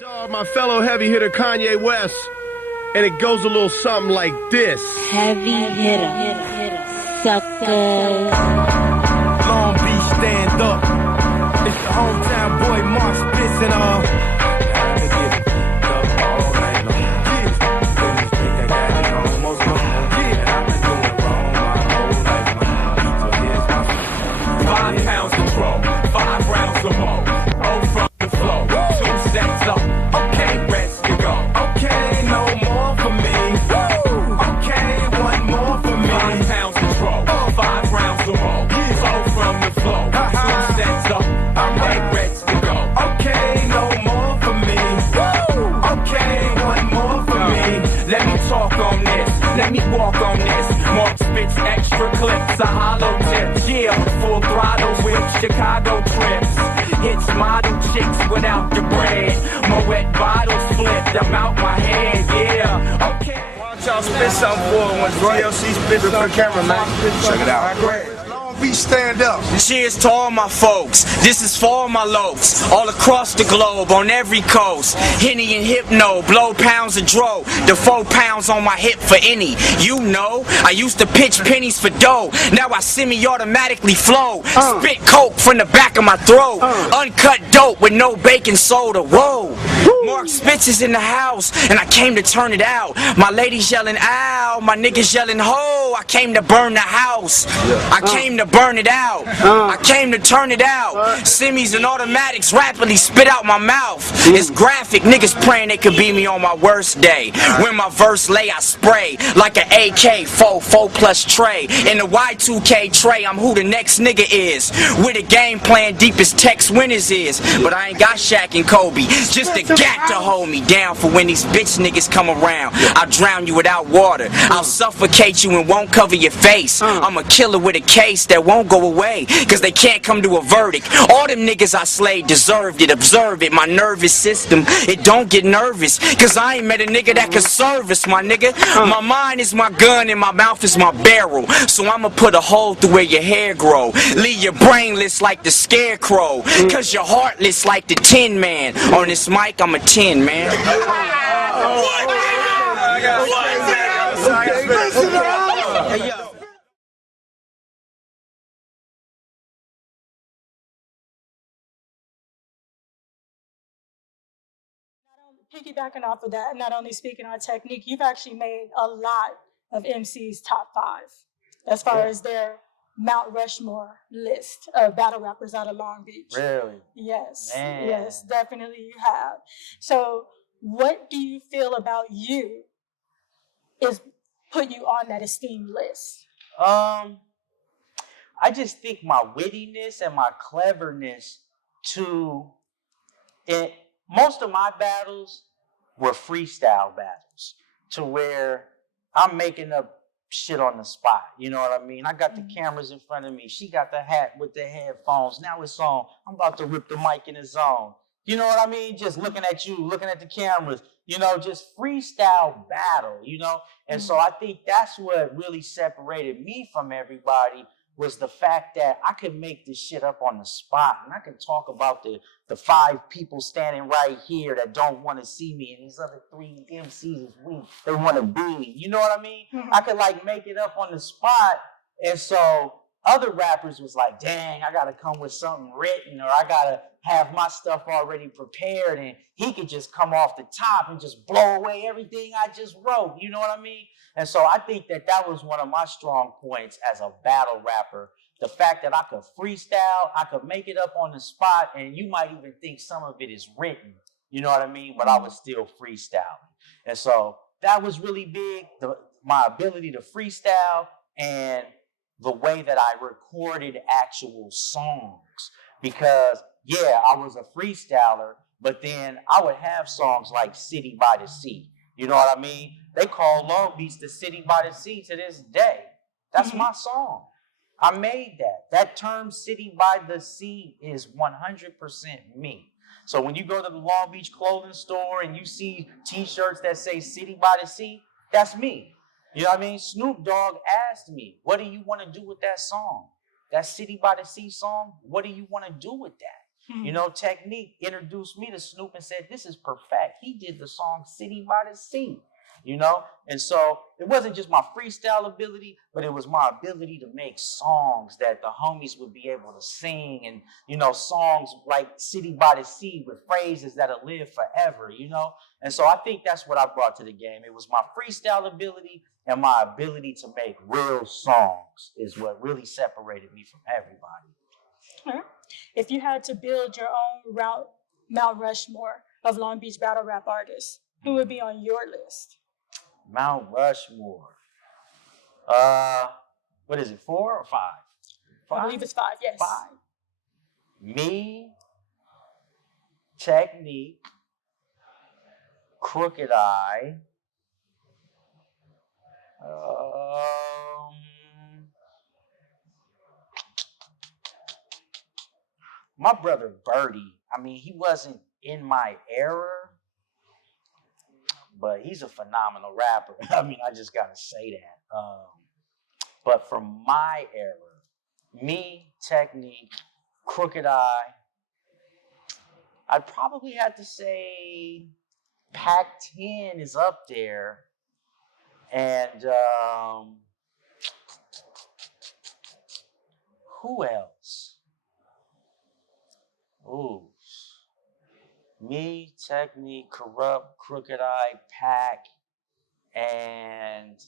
Dog, my fellow heavy hitter Kanye West, and it goes a little something like this. Heavy hitter, sucker. Long Beach, stand up. It's the hometown boy Marc Spitz and let me walk on this. Marc Spitz, extra clips, a hollow tip. Yeah, full throttle with Chicago trips. Hits model chicks without the bread. Moet bottles flipped, I'm out my head, yeah. Okay. Why don't y'all spit something for when DLC spit for the camera, man? Check it out. Go ahead. Stand up. Cheers to all my folks. This is for all my lokes all across the globe, on every coast. Henny and Hypno, blow pounds of dro. The 4 pounds on my hip for any. You know, I used to pitch pennies for dough. Now I semi-automatically flow. Spit coke from the back of my throat. Uncut dope with no baking soda. Whoa. Marc Spitz is in the house, and I came to turn it out. My ladies yelling ow, my niggas yelling ho. I came to burn the house. I came to burn it out. I came to turn it out. Semis and automatics rapidly spit out my mouth. It's graphic, niggas praying they could be me on my worst day. When my verse lay, I spray like an AK 4 plus tray. In the Y2K tray, I'm who the next nigga is. With a game plan deep as Tex Winners is. But I ain't got Shaq and Kobe, just a gat to hold me down for when these bitch niggas come around. I'll drown you without water. I'll suffocate you and won't cover your face. I'm a killer with a case that won't go away, cause they can't come to a verdict. All them niggas I slayed deserved it, observe it. My nervous system, it don't get nervous, cause I ain't met a nigga that could service my nigga. My mind is my gun and my mouth is my barrel, so I'ma put a hole through where your hair grow. Leave your brainless like the scarecrow, cause you're heartless like the Tin Man. On this mic, I'm a 10, man. Piggybacking off of that, not only speaking on technique, you've actually made a lot of MC's top 5 as far as their Mount Rushmore list of battle rappers out of Long Beach. Really? Yes. Man. Yes, definitely you have. So what do you feel about you is put you on that esteemed list? I just think my wittiness and my cleverness most of my battles were freestyle battles to where I'm making up shit on the spot. You know what I mean? I got the cameras in front of me. She got the hat with the headphones. Now it's on. I'm about to rip the mic in the zone. You know what I mean? Just looking at you, looking at the cameras, you know, just freestyle battle, you know? And so I think that's what really separated me from everybody, was the fact that I could make this shit up on the spot, and I can talk about the 5 people standing right here that don't want to see me, and these other 3 MCs is weak. They want to be me. You know what I mean? I could like make it up on the spot, and so other rappers was like, dang, I got to come with something written, or I got to have my stuff already prepared, and he could just come off the top and just blow away everything I just wrote. You know what I mean? And so I think that was one of my strong points as a battle rapper. The fact that I could freestyle, I could make it up on the spot, and you might even think some of it is written. You know what I mean? But I was still freestyling. And so that was really big, my ability to freestyle and the way that I recorded actual songs. Because, yeah, I was a freestyler, but then I would have songs like City by the Sea. You know what I mean? They call Long Beach the City by the Sea to this day. That's my song. I made that. That term City by the Sea is 100% me. So when you go to the Long Beach clothing store and you see t-shirts that say City by the Sea, that's me. You know what I mean? Snoop Dogg asked me, what do you want to do with that song? That City by the Sea song, what do you want to do with that? You know, Technique introduced me to Snoop and said, this is Perfect. He did the song City by the Sea, you know? And so it wasn't just my freestyle ability, but it was my ability to make songs that the homies would be able to sing, and, you know, songs like City by the Sea with phrases that'll live forever, you know? And so I think that's what I brought to the game. It was my freestyle ability and my ability to make real songs is what really separated me from everybody. If you had to build your own Mount Rushmore of Long Beach battle rap artists, who would be on your list? Mount Rushmore. What is it, 4 or 5? I believe it's 5, yes. 5. Me, Technique, Crooked Eye, my brother Brandee. I mean, he wasn't in my era, but he's a phenomenal rapper. I mean, I just gotta say that. But from my era, me, Technique, Crooked Eye, I'd probably have to say Pac-10 is up there. And who else? Ooh. Me, Technique, Corrupt, Crooked Eye, Pac, and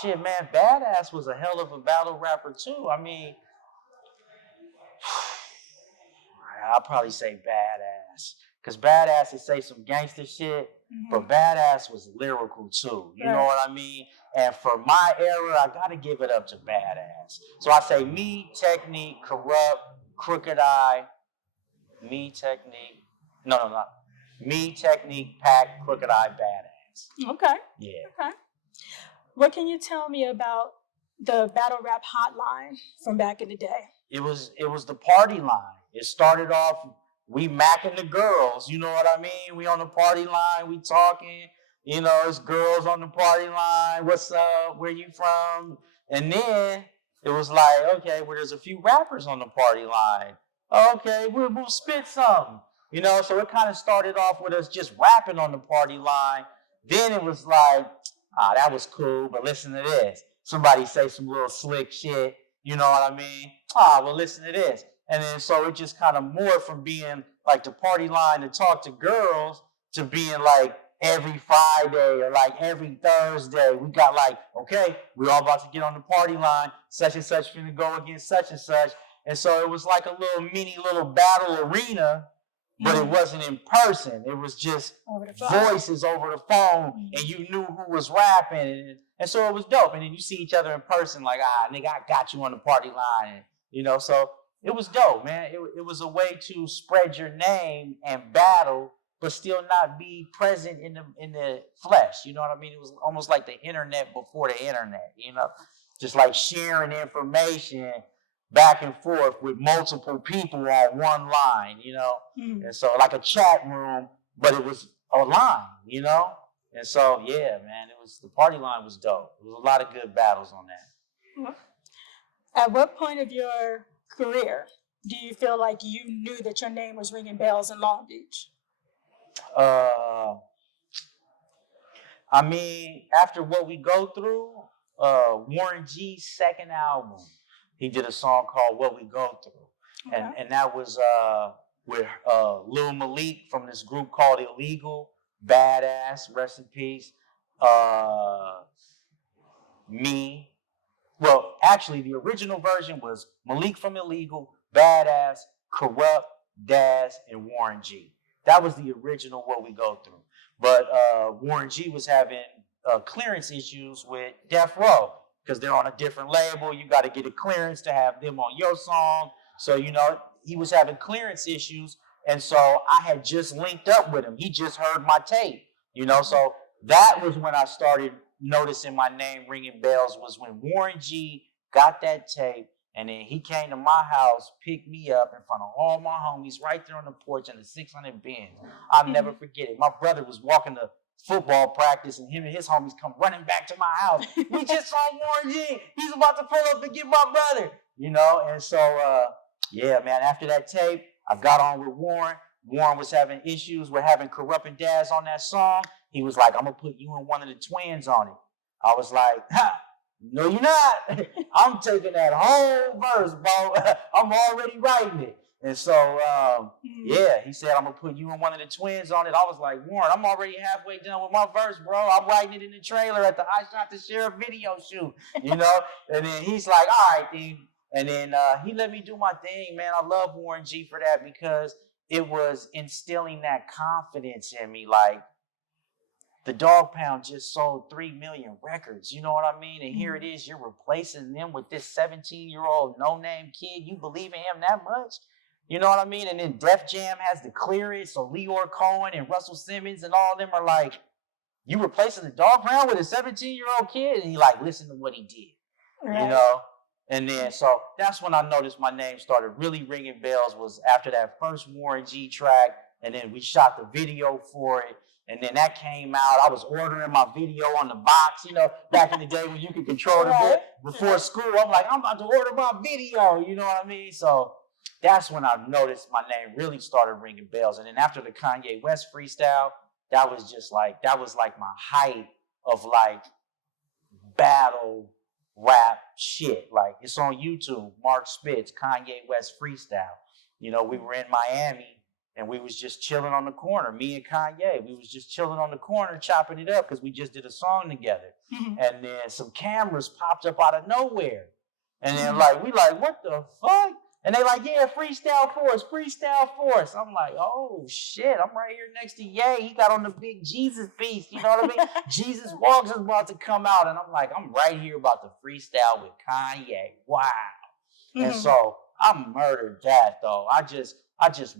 shit, man, Badass was a hell of a battle rapper too. I mean, I'll probably say Badass. Because Badass would say some gangster shit, but Badass was lyrical too. You know what I mean? And for my era, I got to give it up to Badass. So I say me, Technique, Corrupt, Crooked Eye, me, Technique. No. Me, Technique, Pac, Crooked Eye, Badass. Okay. Yeah. Okay. What can you tell me about the battle rap hotline from back in the day? It was the party line. It started off, we macking the girls, you know what I mean? We on the party line, we talking, you know, it's girls on the party line, what's up, where you from? And then it was like, okay, well, there's a few rappers on the party line. Okay, we'll spit something, you know? So it kind of started off with us just rapping on the party line. Then it was like, that was cool, but listen to this. Somebody say some little slick shit, you know what I mean? Well, listen to this. And then so it just kind of morphed from being like the party line to talk to girls to being like every Friday or like every Thursday. We got like, okay, we're all about to get on the party line. Such and such finna go against such and such. And so it was like a little battle arena, but it wasn't in person. It was just voices over the phone, and you knew who was rapping. And so it was dope. And then you see each other in person like, nigga, I got you on the party line. And, you know, so it was dope, man. It was a way to spread your name and battle, but still not be present in the flesh. You know what I mean? It was almost like the internet before the internet, you know? Just like sharing information back and forth with multiple people on one line, you know? And so like a chat room, but it was a line, you know? And so, yeah, man, the party line was dope. There was a lot of good battles on that. At what point of your career do you feel like you knew that your name was ringing bells in Long Beach? I mean, after what we go through, Warren G's second album, he did a song called What We Go Through. Okay. And that was with Lil Malik from this group called Illegal, Badass, rest in peace. Me. Well, actually, the original version was Malik from Illegal, Badass, Corrupt, Daz, and Warren G. That was the original What We Go Through. But Warren G was having clearance issues with Death Row because they're on a different label. You got to get a clearance to have them on your song. So, you know, he was having clearance issues. And so I had just linked up with him. He just heard my tape, you know. So that was when I started noticing my name ringing bells, was when Warren G got that tape, and then he came to my house, picked me up in front of all my homies right there on the porch in the 600 Benz. I'll never forget it. My brother was walking to football practice, and him and his homies come running back to my house. We just saw Warren G. He's about to pull up and get my brother. you know. And so, yeah, man, after that tape, I got on with Warren. Warren was having issues with having corrupting dads on that song. He was like, I'm going to put you and one of the twins on it. I was like, ha, no, you're not. I'm taking that whole verse, bro. I'm already writing it. And so, yeah, he said, I'm going to put you and one of the twins on it. I was like, Warren, I'm already halfway done with my verse, bro. I'm writing it in the trailer at the H.I.T Sheriff video shoot, you know? And then he's like, all right, then. And then he let me do my thing, man. I love Warren G for that because it was instilling that confidence in me. Like, the Dog Pound just sold 3 million records. You know what I mean? And here it is, you're replacing them with this 17-year-old no-name kid. You believe in him that much? You know what I mean? And then Def Jam has to clear it. So Leor Cohen and Russell Simmons and all of them are like, you replacing the Dog Pound with a 17-year-old kid? And he like, listen to what he did, you know? And then, so that's when I noticed my name started really ringing bells, was after that first Warren G track. And then we shot the video for it. And then that came out. I was ordering my video on the box, you know, back in the day when you could control the bit before school. I'm like, I'm about to order my video, you know what I mean? So that's when I noticed my name really started ringing bells. And then after the Kanye West freestyle, that was like my height of like battle rap shit. Like, it's on YouTube, Marc Spitz, Kanye West freestyle. You know, we were in Miami. And we was just chilling on the corner, me and Kanye. We was just chilling on the corner, chopping it up because we just did a song together. And then some cameras popped up out of nowhere. And then we like, what the fuck? And they like, yeah, freestyle for us, freestyle for us. I'm like, oh shit, I'm right here next to Ye. He got on the big Jesus piece, you know what I mean? Jesus Walks is about to come out. And I'm like, I'm right here about to freestyle with Kanye. Wow. And so I murdered that though. I just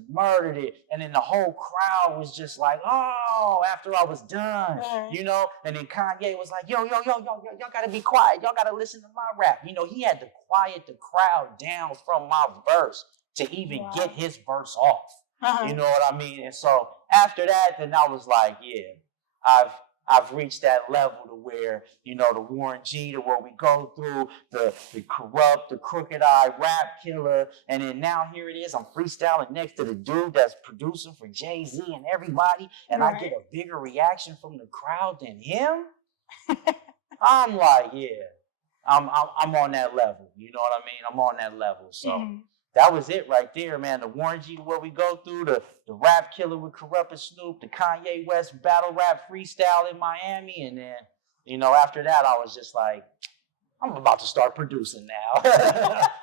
murdered it. And then the whole crowd was just like, oh, after I was done, you know? And then Kanye was like, yo, y'all gotta be quiet. Y'all gotta listen to my rap. You know, he had to quiet the crowd down from my verse to even get his verse off. You know what I mean? And so after that, then I was like, yeah, I've reached that level to where, you know, the Warren G, to where we go through the corrupt, the crooked eye rap killer. And then now here it is, I'm freestyling next to the dude that's producing for Jay-Z and everybody. And I get a bigger reaction from the crowd than him. I'm like, yeah, I'm on that level. You know what I mean? I'm on that level. So that was it right there, man. The Warren G, where we go through, the rap killer with Corrupt and Snoop, the Kanye West battle rap freestyle in Miami. And then, you know, after that, I was just like, I'm about to start producing now.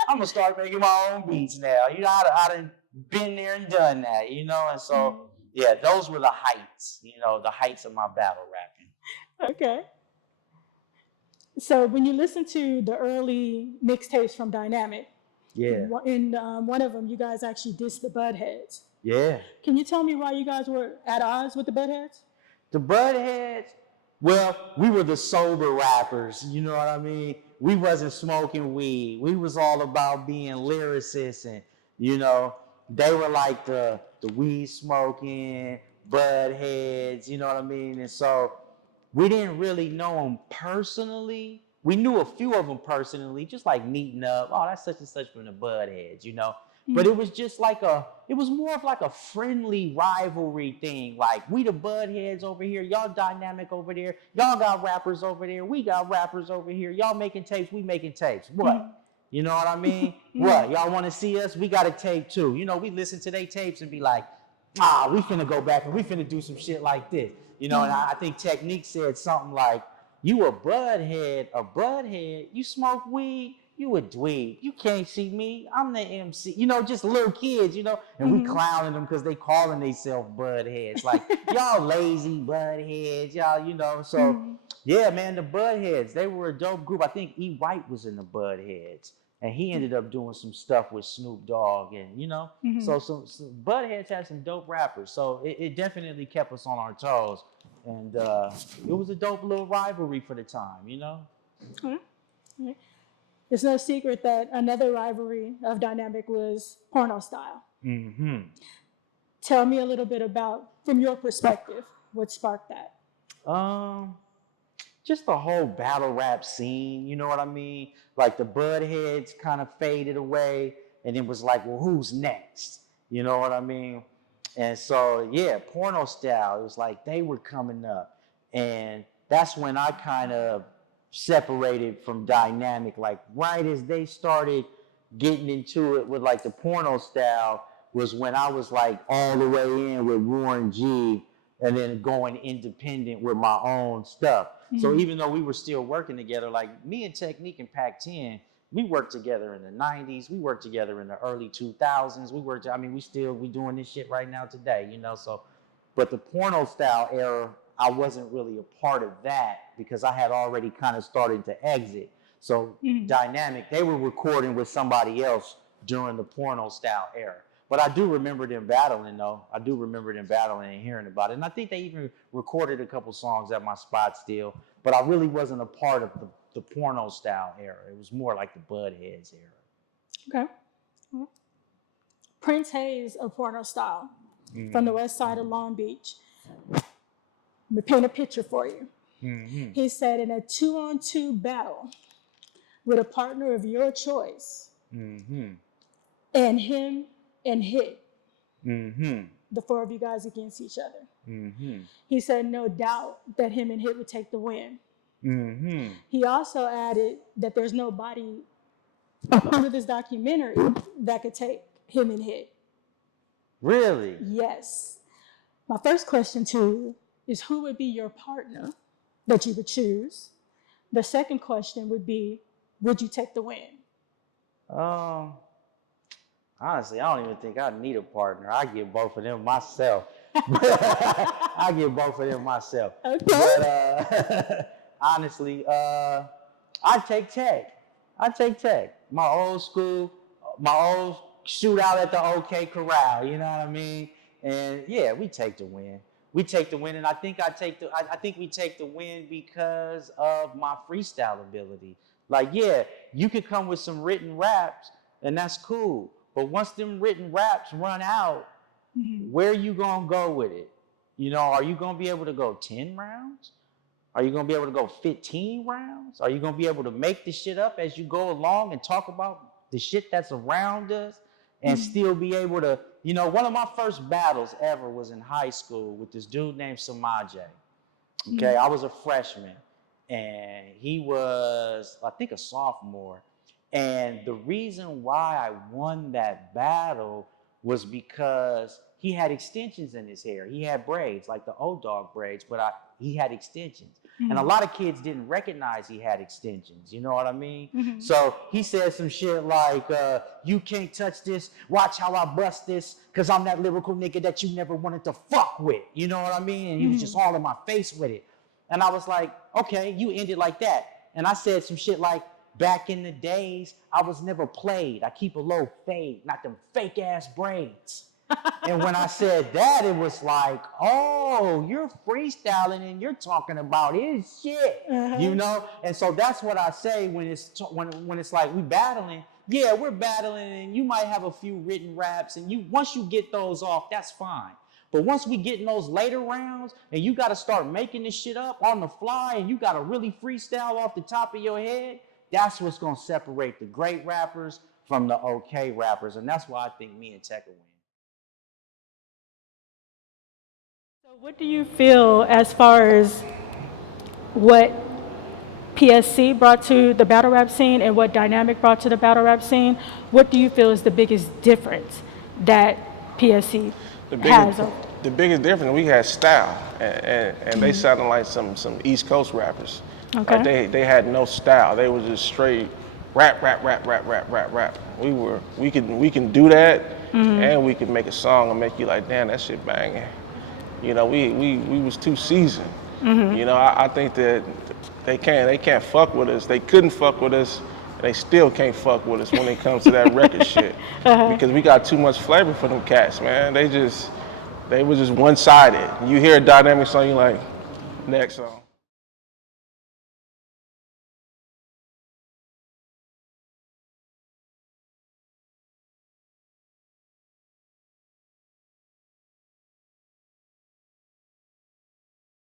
I'm going to start making my own beats now. You know, I done been there and done that, you know? And so, yeah, those were the heights, you know, the heights of my battle rapping. Okay. So when you listen to the early mixtapes from Dynamic, in one of them, you guys actually dissed the Budheads. Yeah. Can you tell me why you guys were at odds with the Budheads? The Budheads, well, we were the sober rappers, you know what I mean? We wasn't smoking weed. We was all about being lyricists, and, you know, they were like the weed smoking, Budheads, you know what I mean? And so we didn't really know them personally. We knew a few of them personally, just like meeting up. Oh, that's such and such from the Budheads, you know? But it was just like it was more of like a friendly rivalry thing. Like, we the Budheads over here, y'all Dynamic over there, y'all got rappers over there, we got rappers over here, y'all making tapes, we making tapes. What? You know what I mean? What? Y'all want to see us? We got a tape too. You know, we listen to their tapes and be like, we finna go back and we finna do some shit like this. You know, and I think Technique said something like, you a Budhead, you smoke weed, you a dweeb. You can't see me, I'm the MC. You know, just little kids, you know, and we clowning them because they calling themselves Budheads. Like, y'all lazy Budheads, y'all, you know. So, yeah, man, the Budheads, they were a dope group. I think E. White was in the Budheads. And he ended up doing some stuff with Snoop Dogg, and, you know, so Budheads had some dope rappers. So it definitely kept us on our toes. And it was a dope little rivalry for the time, you know? It's no secret that another rivalry of Dynamic was Porno Style. Tell me a little bit about, from your perspective, what sparked that? just the whole battle rap scene, you know what I mean? Like the bud heads kind of faded away, and it was like, well, who's next? You know what I mean? And so, yeah, porno style, it was like they were coming up. And that's when I kind of separated from dynamic, like right as they started getting into it with like the porno style was when I was like all the way in with Warren G and then going independent with my own stuff. Mm-hmm. So even though we were still working together, like me and Technique and Pac-10, we worked together in the 90s. We worked together in the early 2000s. We doing this shit right now today, you know? So, but the porno style era, I wasn't really a part of that because I had already kind of started to exit. So dynamic, they were recording with somebody else during the porno style era. But I do remember them battling though. I do remember them battling and hearing about it. And I think they even recorded a couple songs at my spot still, but I really wasn't a part of the porno style era. It was more like the Budheads era. Okay. Prince Hayes of porno style from the west side of Long Beach. Let me paint a picture for you. Mm-hmm. He said in a 2-on-2 battle with a partner of your choice and him and H.I.T, the four of you guys against each other. He said no doubt that him and H.I.T would take the win. He also added that there's nobody under this documentary that could take him and H.I.T. Really? Yes. My first question to you is who would be your partner that you would choose? The second question would be, would you take the win? Honestly, I don't even think I need a partner. I give both of them myself. I give both of them myself. Okay. But honestly, I'd take Tech. My old school, my old shootout at the OK Corral, you know what I mean? And yeah, we take the win. We take the win, and I think we take the win because of my freestyle ability. Like, yeah, you could come with some written raps, and that's cool. But once them written raps run out, where are you gonna go with it? You know, are you gonna be able to go 10 rounds? Are you gonna be able to go 15 rounds? Are you gonna be able to make the shit up as you go along and talk about the shit that's around us and still be able to, you know, one of my first battles ever was in high school with this dude named Samaje. Okay, I was a freshman and he was, I think, a sophomore. And the reason why I won that battle was because he had extensions in his hair. He had braids, like the old dog braids, but he had extensions. And a lot of kids didn't recognize he had extensions, you know what I mean? So he said some shit like, you can't touch this, watch how I bust this, because I'm that lyrical nigga that you never wanted to fuck with, you know what I mean? And he was just all in my face with it. And I was like, okay, you ended like that. And I said some shit like, back in the days, I was never played. I keep a low fade, not them fake ass braids. And when I said that, it was like, oh, you're freestyling and you're talking about his shit, you know? And so that's what I say when it's like we battling. Yeah, we're battling and you might have a few written raps and once you get those off, that's fine. But once we get in those later rounds and you got to start making this shit up on the fly and you got to really freestyle off the top of your head, that's what's going to separate the great rappers from the okay rappers. And that's why I think me and Tech will win. So what do you feel as far as what PSC brought to the battle rap scene and what Dynamic brought to the battle rap scene? What do you feel is the biggest difference that PSC has? The biggest difference, we had style, and they sounded like some East Coast rappers. Okay. Like they had no style. They were just straight rap. We can do that, and we can make a song and make you like, damn, that shit banging. You know, we was too seasoned. You know, I think that they can't fuck with us. They couldn't fuck with us. And they still can't fuck with us when it comes to that record shit, because we got too much flavor for them cats, man. They were just one-sided. You hear a Dynamic song, you like, next song.